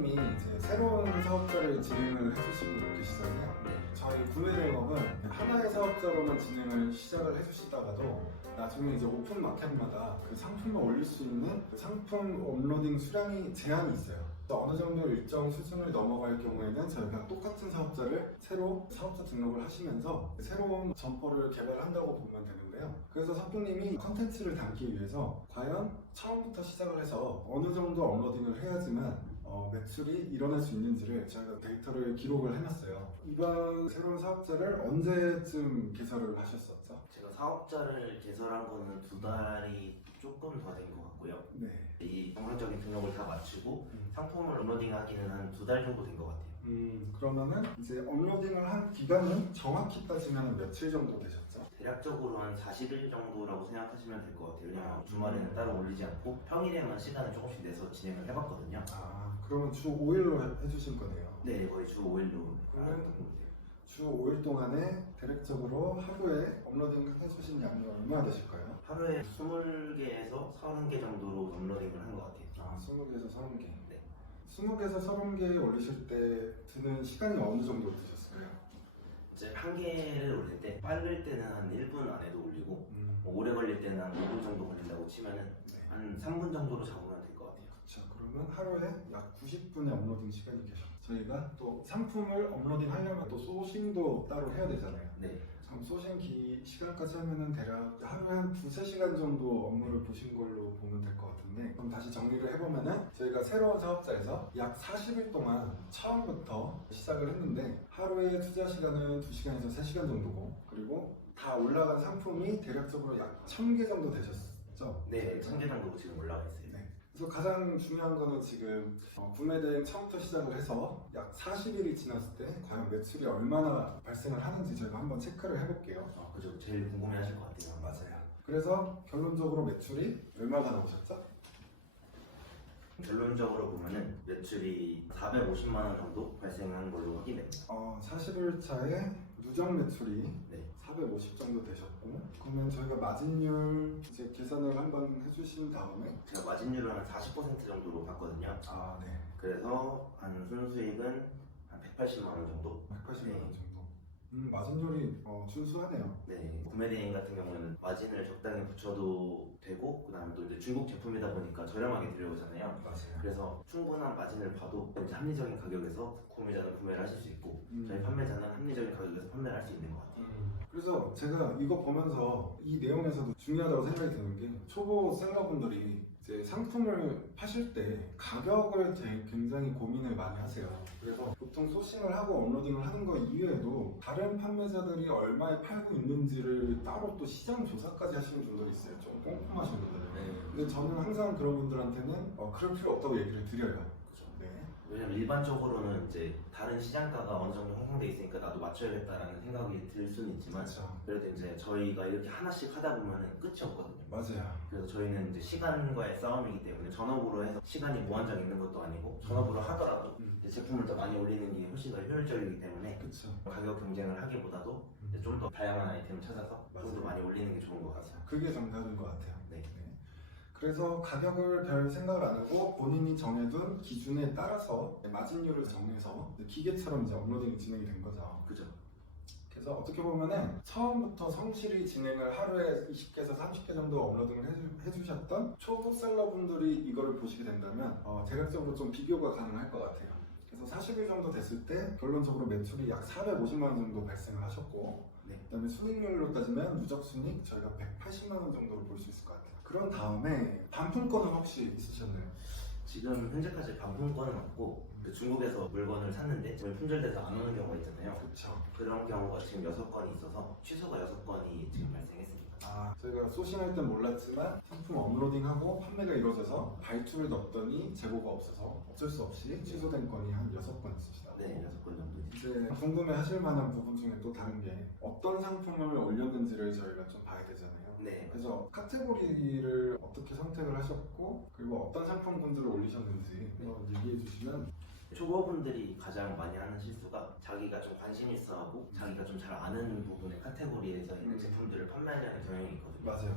상품님이 이제 새로운 사업자를 진행을 해주시고 계시잖아요. 저희 구매대행업은 하나의 사업자로만 진행을 시작을 해주시다가도 나중에 이제 오픈 마켓마다 그 상품을 올릴 수 있는 그 상품 업로딩 수량이 제한이 있어요. 어느 정도 일정 수준을 넘어갈 경우에는 저희가 똑같은 사업자를 새로 사업자 등록을 하시면서 새로운 점포를 개발한다고 보면 되는데요. 그래서 상품님이 컨텐츠를 담기 위해서 과연 처음부터 시작을 해서 어느 정도 업로딩을 해야지만 매출이 일어날 수 있는지를 저희가 데이터를 기록을 해놨어요. 이번 새로운 사업자를 언제쯤 개설을 하셨었죠? 제가 사업자를 개설한 거는 2달이 조금 더 된 것 같고요. 네. 이 정상적인 등록을 다 마치고 상품을 업로딩하기는 한 2달 정도 된 것 같아요. 그러면은 이제 업로딩을 한 기간은 정확히 따지면 며칠 정도 되셨죠? 대략적으로 한 40일 정도라고 생각하시면 될 것 같아요. 왜냐면 주말에는 따로 올리지 않고 평일에만 시간을 조금씩 내서 진행을 해봤거든요. 그러면 주 5일로 해주신 거네요. 네, 거의 주 5일로 그러면 주 5일 동안에 대략적으로 하루에 업로딩 해주신 양이 얼마나 되실까요? 하루에 20개에서 30개 정도로 업로딩을 한 것 같아요. 20개에서 30개. 네. 20개에서 30개 올리실 때 드는 시간이 어느 정도 드셨어요? 이제 한 개를 올릴 때 빠를 때는 한 1분 안에도 올리고 뭐 오래 걸릴 때는 한 5분 정도 걸린다고 치면은 한 3분 정도로 잡으면 될 것 같아요. 그렇죠. 그러면 하루에 약 90분의 업로딩 시간이 계셔. 저희가 또 상품을 업로딩 하려면 또 소싱도 따로 해야 되잖아요. 네. 그럼 소싱 시간까지 하면은 대략 하루에 한 2~3시간 정도 업무를 보신 걸로 보면 될 것 같은데, 그럼 다시 정리를 해보면은 저희가 새로운 사업자에서 약 40일 동안 처음부터 시작을 했는데 하루에 투자 시간은 2시간에서 3시간 정도고, 그리고 다 올라간 상품이 대략적으로 약 1000개 정도 되셨죠? 네, 1000개 정도 지금 올라가 있어요. 네. 그래서 가장 중요한 거는 지금 구매대행 처음부터 시작을 해서 약 40일이 지났을 때 과연 매출이 얼마나 발생을 하는지 저희가 한번 체크를 해볼게요. 그죠. 제일 궁금해 하실 것 같아요. 맞아요. 그래서 결론적으로 매출이 얼마가 나오셨죠? 결론적으로 보면은 매출이 450만 원 정도 발생한 걸로 확인됩니다. 40일 차에 누적 매출이 네. 450 정도 되셨고, 그러면 저희가 마진율 이제 계산을 한번 해주신 다음에 제가 마진율을 한 40% 정도로 봤거든요. 네. 그래서 한 순수익은 한 180만 원 정도. 180만 원 정도. 마진율이 순수하네요. 네, 구매대행 같은 경우는 마진을 적당히 붙여도 되고, 그다음에 또 이제 중국 제품이다 보니까 저렴하게 들여오잖아요. 맞아요. 그래서 충분한 마진을 봐도 이제 합리적인 가격에서 구매자는 구매를 하실 수 있고, 저희 판매자는 합리적인 가격에서 판매를 할 수 있는 것 같아요. 그래서 제가 이거 보면서 이 내용에서도 중요하다고 생각이 드는 게, 초보 셀러분들이 이제 상품을 파실 때 가격을 굉장히 고민을 많이 하세요. 그래서 보통 소싱을 하고 업로딩을 하는 거 이외에도 다른 판매자들이 얼마에 팔고 있는지를 따로 또 시장 조사까지 하시는 분들이 있어요. 좀 꼼꼼하신 분들. 근데 저는 항상 그런 분들한테는 그럴 필요 없다고 얘기를 드려요. 그렇죠. 네. 왜냐면 일반적으로는 이제 다른 시장가가 어느 정도 형성돼 있으니까 나도 맞춰야겠다라는 생각이 들 수는 있지만, 그렇죠. 그래도 이제 저희가 이렇게 하나씩 하다 보면은 끝이 없거든요. 맞아요. 그래서 저희는 이제 시간과의 싸움이기 때문에 전업으로 해서 시간이 무한정 있는 것도 아니고, 전업으로 하더라도 이제 제품을 더 많이 올리는 게 훨씬 더 효율적이기 때문에 그렇죠. 가격 경쟁을 하기보다도 좀 더 다양한 아이템을 찾아서 좀 더 많이 올리는 게 좋은 것 같아요. 그게 정답인 것 같아요. 네. 그래서 가격을 별 생각을 안 하고 본인이 정해둔 기준에 따라서 마진율을 정해서 기계처럼 이제 업로딩이 진행이 된 거죠. 그죠. 그래서 어떻게 보면은 처음부터 성실히 진행을 하루에 20개에서 30개 정도 업로딩을 해주셨던 초보 셀러분들이 이거를 보시게 된다면 대략적으로 좀 비교가 가능할 것 같아요. 그래서 40일 정도 됐을 때 결론적으로 매출이 약 450만 원 정도 발생을 하셨고, 그다음에 수익률로 따지면 누적 순익 저희가 180만 원 정도로 볼 수 있을 것 같아요. 그런 다음에 반품권은 혹시 있으셨나요? 지금 현재까지 반품권은 없고, 그 중국에서 물건을 샀는데 지금 품절돼서 안 오는 경우가 있잖아요. 그렇죠. 그런 경우가 지금 6건이 있어서 취소가 6건이 지금 발생했습니다. 저희가 소싱할 땐 몰랐지만 상품 업로딩하고 판매가 이루어져서 발주를 넣었더니 재고가 없어서 어쩔 수 없이 취소된 건이 한 6건 있으시다고. 네, 6건 정도 있습니다. 이제 궁금해 하실 만한 부분 중에 또 다른 게 어떤 상품을 올렸는지를 저희가 좀 봐야 되잖아요. 네. 그래서 카테고리를 어떻게 선택을 하셨고, 그리고 어떤 상품군들을 올리셨는지 한번 얘기해 주시면. 초보분들이 가장 많이 하는 실수가 자기가 좀 관심 있어 하고 자기가 좀 잘 아는 부분의 카테고리에서 있는 제품들을 판매하려는 경향이 있거든요. 맞아요.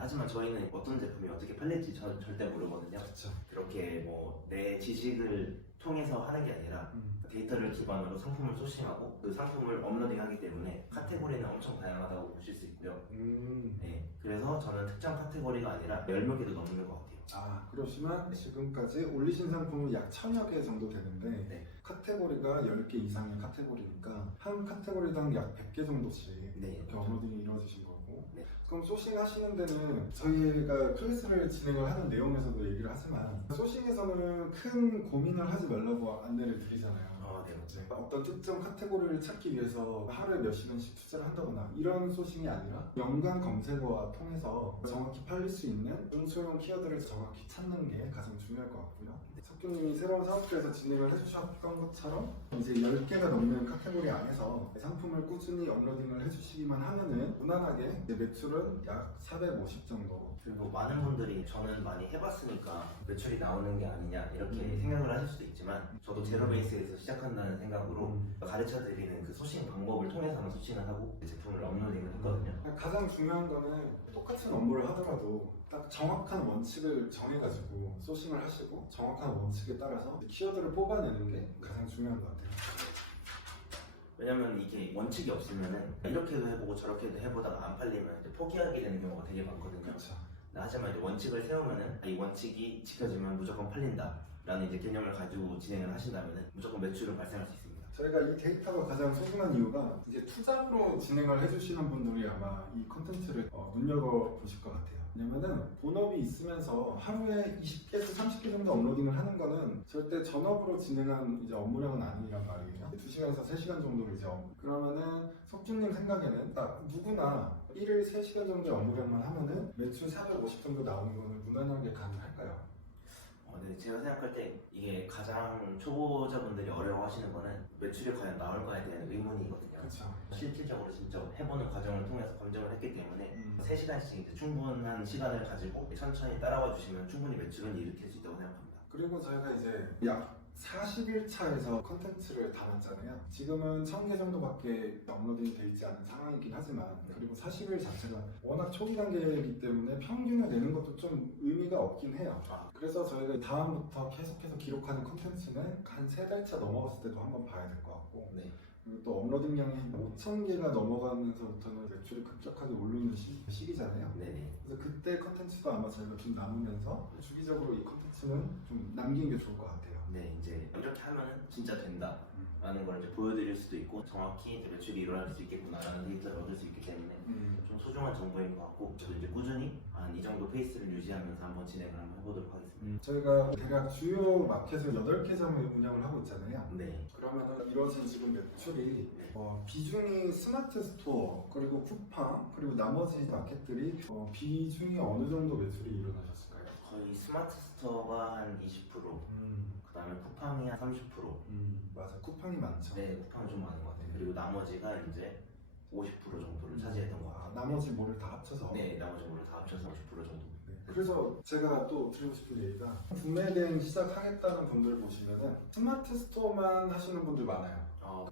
하지만 저희는 어떤 제품이 어떻게 팔릴지 절대 모르거든요. 그렇죠. 그렇게 뭐 내 지식을 통해서 하는 게 아니라 데이터를 기반으로 상품을 소싱하고 그 상품을 업로딩하기 때문에 카테고리는 엄청 다양하다고 보실 수 있고요. 네, 그래서 저는 특정 카테고리가 아니라 10몇 개도 넘는 것 같아요. 아, 그러시면 지금까지 올리신 상품은 약 1000여 개 정도 되는데 네. 카테고리가 10개 이상의 카테고리니까 한 카테고리당 약 100개 정도씩 네, 이렇게 그렇죠. 업로딩이 이루어지신 거고. 네. 그럼 소싱 하시는 데는 저희가 클래스를 진행을 하는 내용에서도 얘기를 하지만 소싱에서는 큰 고민을 하지 말라고 안내를 드리잖아요. 네, 맞죠. 어떤 특정 카테고리를 찾기 위해서 하루에 몇 시간씩 투자를 한다거나 이런 소싱이 아니라 연관 검색어와 통해서 정확히 팔릴 수 있는 중소형 키워드를 정확히 찾는 게 가장 중요할 것 같고요. 석규님이 새로운 사업부에서 진행을 해주셨던 것처럼 이제 10개가 넘는 카테고리 안에서 상품을 꾸준히 업로딩을 해주시기만 하면은 무난하게 이제 매출은 약 450 정도. 그리고 많은 분들이 저는 많이 해봤으니까 매출이 나오는 게 아니냐 이렇게 생각을 하실 수도 있지만 저도 제로 베이스에서 시작한다는 생각으로 가르쳐드리는 그 소싱 방법을 통해서만 소싱을 하고 제품을 업로딩을 했거든요. 가장 중요한 거는 똑같은 업무를 하더라도 딱 정확한 원칙을 정해가지고 소싱을 하시고 정확한 원칙에 따라서 키워드를 뽑아내는 게 가장 중요한 것 같아요. 왜냐면 이게 원칙이 없으면은 이렇게도 해보고 저렇게도 해보다가 안 팔리면 이제 포기하게 되는 경우가 되게 많거든요. 그렇죠. 하지만 이제 원칙을 세우면은 이 원칙이 지켜지면 무조건 팔린다 라는 이제 개념을 가지고 진행을 하신다면은 무조건 매출은 발생할 수 있습니다. 저희가 이 데이터가 가장 소중한 이유가 이제 투자로 진행을 해주시는 분들이 아마 이 컨텐츠를 눈여겨보실 것 같아요. 왜냐면은 본업이 있으면서 하루에 20개에서 30개 정도 업로딩을 하는 거는 절대 전업으로 진행한 이제 업무량은 아니란 말이에요. 2시간에서 3시간 정도를 이제 그러면은 석준님 생각에는 딱 누구나 1일 3시간 정도의 업무량만 하면은 매출 450 정도 나오는 거는 무난하게 가능할까요? 네, 제가 생각할 때 이게 가장 초보자분들이 어려워하시는 거는 매출이 과연 나올 거에 대한 의문이거든요. 그렇죠. 실질적으로 진짜 해보는 과정을 통해서 검증을 했기 때문에 3시간씩 이제 충분한 시간을 가지고 천천히 따라와 주시면 충분히 매출은 일으킬 수 있다고 생각합니다. 그리고 저희가 이제 약 40일 차에서 컨텐츠를 담았잖아요. 지금은 1000개 정도밖에 업로딩이 되어 있지 않은 상황이긴 하지만 그리고 40일 자체가 워낙 초기 단계이기 때문에 평균을 내는 것도 좀 의미가 없긴 해요. 그래서 저희가 다음부터 계속해서 기록하는 컨텐츠는 한 3달 차 넘어갔을 때도 한번 봐야 될 것 같고 네. 그리고 또 업로딩량이 5000개가 넘어가면서부터는 매출이 급격하게 오르는 시기잖아요. 네네. 그래서 그때 컨텐츠도 아마 저희가 좀 나누면서 주기적으로 이 컨텐츠는 좀 남기는 게 좋을 것 같아요. 네, 이제 이렇게 하면은 진짜 된다라는 걸 이제 보여드릴 수도 있고 정확히 이제 매출이 일어날 수 있겠구나라는 데이터를 얻을 수 있기 때문에 좀 소중한 정보인 것 같고 저도 이제 꾸준히 한 이 정도 페이스를 유지하면서 한번 진행을 한번 해보도록 하겠습니다. 저희가 대략 주요 마켓을 8개 점을 운영을 하고 있잖아요. 네. 그러면은 이루어진 지금 매출이 비중이 스마트 스토어 그리고 쿠팡 그리고 나머지 마켓들이 비중이 어느 정도 매출이 일어나셨을까요? 거의 스마트 스토어가 한 20%, 그 다음에 쿠팡이 한 30%. 맞아, 쿠팡이 많죠. 네, 쿠팡은 좀 많은 것 같아요. 그리고 나머지가 이제 50% 정도를 차지했던 것 같아요. 나머지 뭐를 다 합쳐서. 네, 나머지 뭐를 다 합쳐서 50% 정도. 네. 그래서 제가 또 드리고 싶은 얘기가 구매 대행 시작하겠다는 분들 보시면은 스마트 스토어만 하시는 분들 많아요.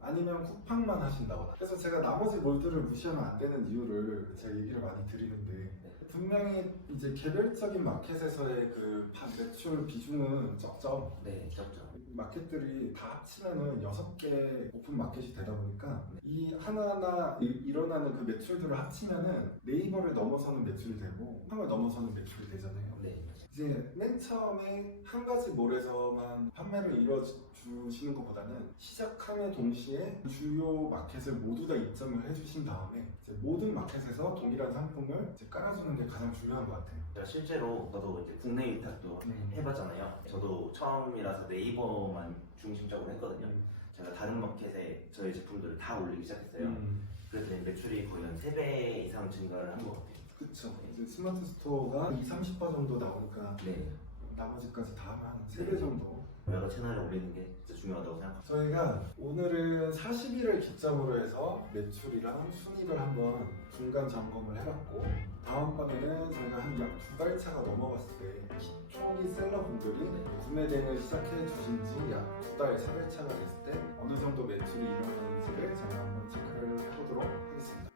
아니면 쿠팡만 하신다거나. 그래서 제가 나머지 몰들을 무시하면 안 되는 이유를 제가 얘기를 많이 드리는데 분명히 이제 개별적인 마켓에서의 그 매출 비중은 적죠. 네, 적죠. 마켓들이 다 합치면은 6개 오픈 마켓이 되다 보니까 이 하나하나 일어나는 그 매출들을 합치면은 네이버를 넘어서는 매출이 되고 쿠팡을 넘어서는 매출이 되잖아요. 네. 이제 맨 처음에 한 가지 몰에서만 판매를 이뤄주시는 것보다는 시작함에 동시에 주요 마켓을 모두 다 입점을 해주신 다음에 이제 모든 마켓에서 동일한 상품을 이제 깔아주는 게 가장 중요한 것 같아요. 실제로 저도 이제 국내 위탁도 해봤잖아요. 저도 처음이라서 네이버만 중심적으로 했거든요. 제가 다른 마켓에 저희 제품들을 다 올리기 시작했어요. 그래서 매출이 거의 한 3배 이상 증가를 한 것 같아요. 그쵸. 이제 스마트 스토어가 20-30% 정도 나오니까 네. 나머지까지 다 하면 한 3배 정도. 여러 채널에 올리는 게 진짜 중요하다고 생각합니다. 저희가 오늘은 40일을 기점으로 해서 매출이랑 순위를 한번 중간 점검을 해봤고 다음번에는 저희가 한 약 2달 차가 넘어갔을 때 초기 셀러분들이 구매 대행을 시작해 주신 지 약 2달, 3달 차가 됐을 때 어느 정도 매출이 일어나는지를 제가 한번 체크를 해보도록 하겠습니다.